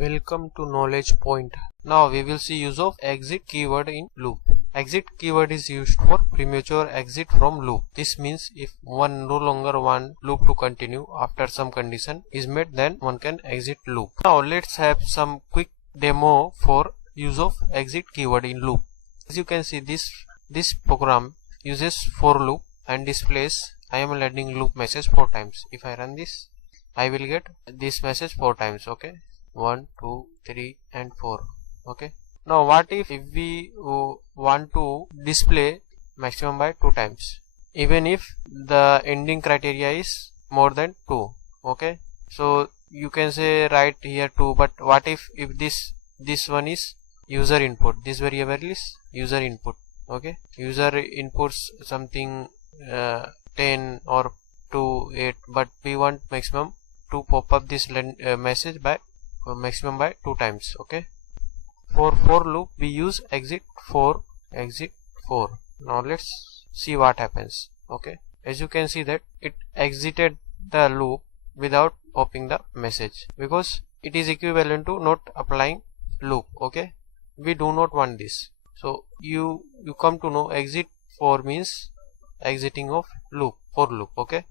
Welcome to knowledge point. Now we will see use of exit keyword in loop. Exit keyword is used for premature exit from loop. This means if one no longer want loop to continue after some condition is met, then one can exit loop. Now let's have some quick demo for use of exit keyword in loop. As you can see, this program uses for loop and displays I am landing loop message 4 times. If I run this, I will get this message 4 times. Okay, 1, 2, 3 and 4. Okay, now what if we want to display maximum by 2 times, even if the ending criteria is more than 2. Okay, so you can say right here 2, but what if this one is user input, this variable is user input. Okay, user inputs something 10 or 2, 8, but we want maximum to pop up this message by maximum by 2 times. Okay, for loop we use exit 4. Now let's see what happens. Okay, as you can see that it exited the loop without popping the message, because it is equivalent to not applying loop. Okay, we do not want this. So you come to know exit 4 means exiting of loop, for loop. Okay,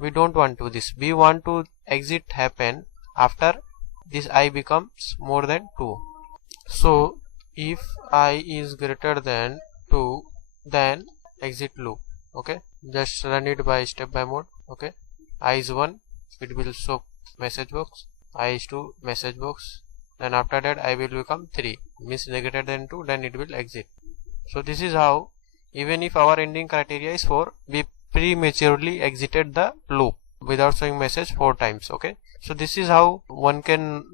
we don't want to this. We want to exit happen after this I becomes more than 2. So if I is greater than 2, then exit loop. Okay, just run it by step by mode. Okay, I is 1, it will show message box. I is 2, message box. Then after that I will become 3, means greater than 2, then it will exit. So this is how, even if our ending criteria is 4, we prematurely exited the loop without showing message 4 times. Okay, so this is how one can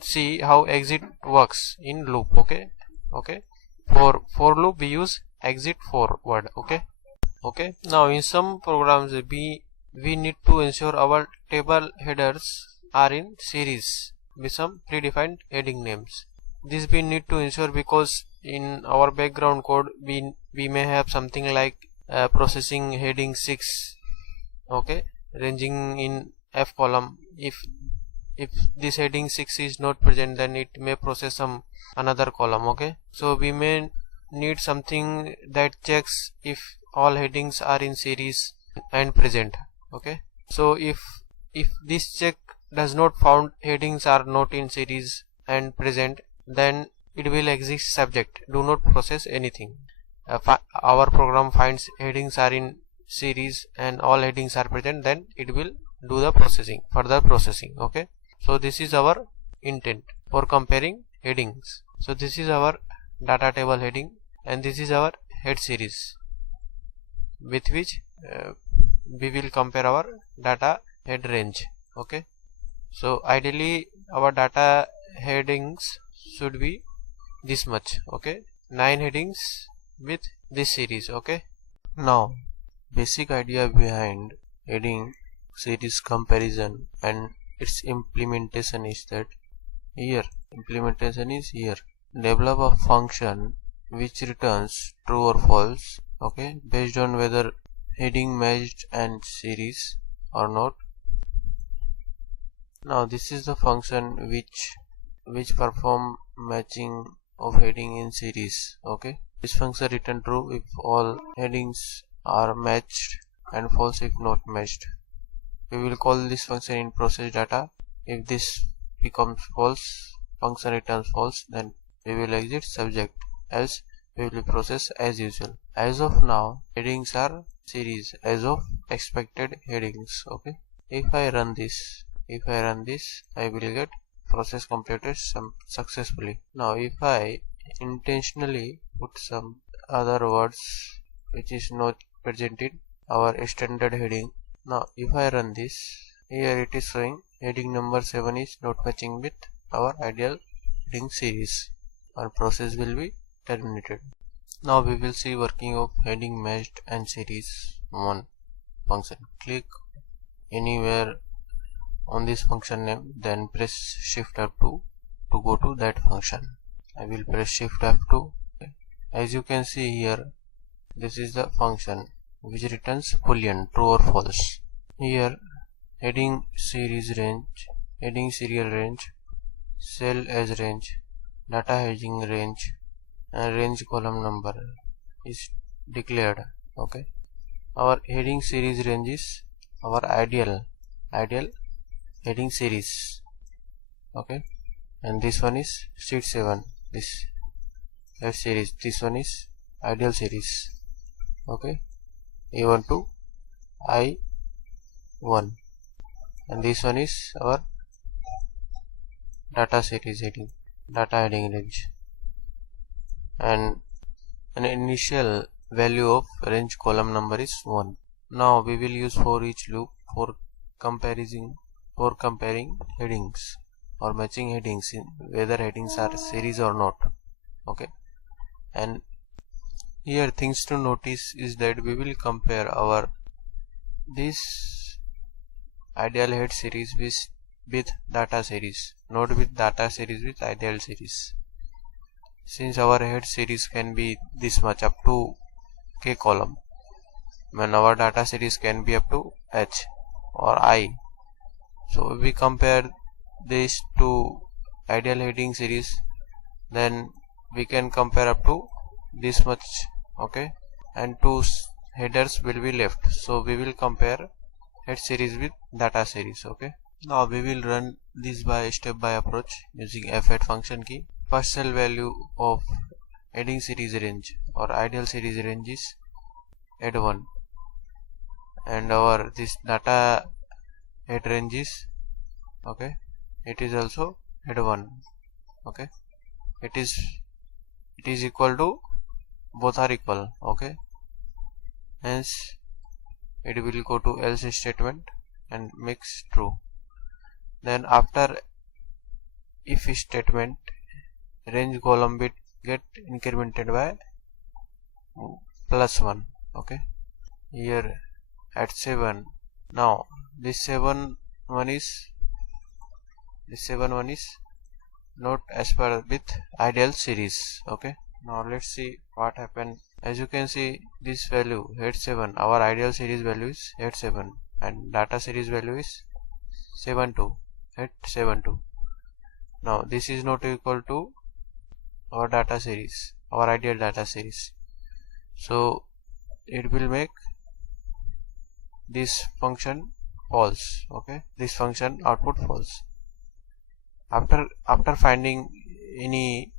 see how exit works in loop. Okay, for loop we use exit forward. Okay, now in some programs we need to ensure our table headers are in series with some predefined heading names. This we need to ensure because in our background code we may have something like processing heading 6. Okay, ranging in F column. If this heading 6 is not present, then it may process some another column. Okay, so we may need something that checks if all headings are in series and present. Okay, so if this check does not found headings are not in series and present, then it will exit subject, do not process anything. Our program finds headings are in series and all headings are present, then it will do the processing, further processing. Okay, so this is our intent for comparing headings. So this is our data table heading and this is our head series with which we will compare our data head range. Okay, so ideally our data headings should be this much. Okay, 9 headings with this series. Okay, now basic idea behind heading series comparison and its implementation is that here develop a function which returns true or false. Okay, based on whether heading matched and series or not. Now this is the function which perform matching of heading in series. Okay, this function return true if all headings are matched and false if not matched. We will call this function in processData. If this becomes false, function returns false, then we will exit subject, else we will process as usual. As of now, headings are series as of expected headings. Okay, if I run this, I will get process completed successfully. Now if I intentionally put some other words which is not present in our standard heading. Now if I run this, here it is showing heading number 7 is not matching with our ideal heading series. Our process will be terminated. Now we will see working of heading matched and series 1 function. Click anywhere on this function name, then press shift F2 to go to that function. I will press shift F2. As you can see here, this is the function which returns Boolean, true or false. Here heading serial range cell as range, dataHdRng range, and range column number is declared. Okay, our heading series range is our ideal heading series. Okay, and this one is sheet 7, this F series, this one is ideal series. Okay, A1 to I1, and this one is our data series heading, dataHdRng range, and an initial value of range column number is 1. Now we will use for each loop for comparing headings or matching headings in whether headings are series or not. Okay, and here things to notice is that we will compare our this ideal head series with data series, not with data series, with ideal series. Since our head series can be this much up to k column, when our data series can be up to h or I, so if we compare this to ideal heading series, then we can compare up to this much. Okay, and two headers will be left, so we will compare head series with data series. Okay, now we will run this by step by approach using f8 function key. First cell value of heading series range or ideal series range is head1, and our this data head range is, okay, it is also head1. Okay, it is equal to, both are equal. Okay, hence it will go to else statement and makes true. Then after if statement, range column bit get incremented by +1. Okay, here at 7. Now this 7 1 is not as per with ideal series. Okay, now let's see what happened. As you can see, this value head 7, our ideal series value is head 7, and data series value is 7.2, head 7.2. now this is not equal to our data series, our ideal data series, so it will make this function false. Okay, this function output false. After finding any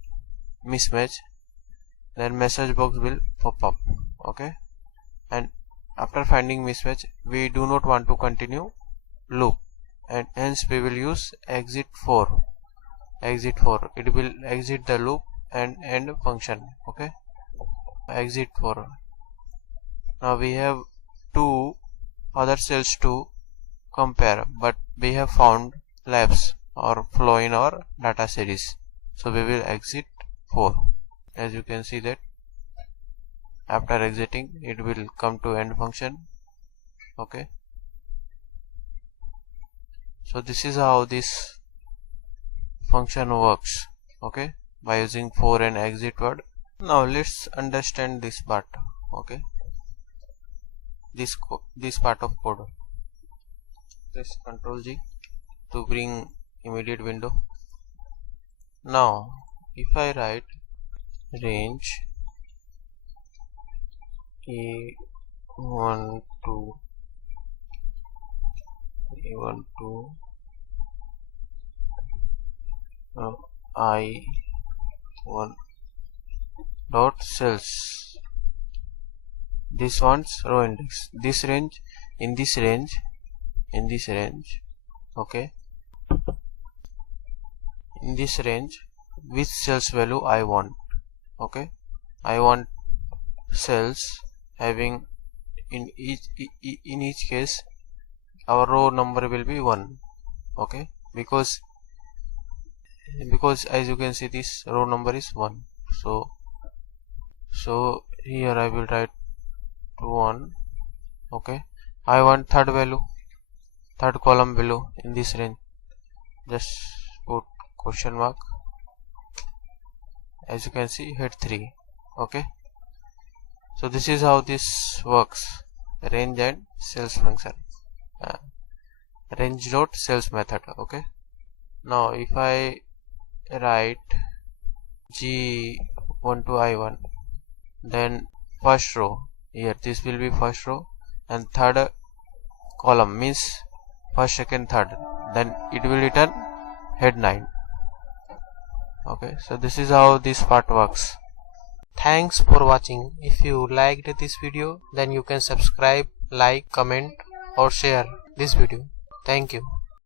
mismatch, then message box will pop up. Okay, and after finding mismatch, we do not want to continue loop, and hence we will use exit 4. It will exit the loop and end function. Okay, exit 4. Now we have two other cells to compare, but we have found lapse or flaw in our data series, so we will exit 4. As you can see that after exiting, it will come to end function. Okay, so this is how this function works. Okay, by using for and exit word. Now let's understand this part. Okay, this part of code. Press Ctrl G to bring immediate window. Now if I write range A1 to I1 dot cells, this one's row index, this range, in this range, okay, in this range, which cells value I want. Okay, I want cells having in each case our row number will be 1. Okay, because as you can see, this row number is 1, so here I will write 1. Okay, I want third column value in this range, just put question mark. As you can see, head 3. Okay, so this is how this works, range and cells function, range dot cells method. Okay, now if I write G1 to I1, then first row, here this will be first row, and third column means first, second, third, then it will return head 9. Okay, so this is how this part works. Thanks for watching. If you liked this video, then you can subscribe, like, comment or share this video. Thank you.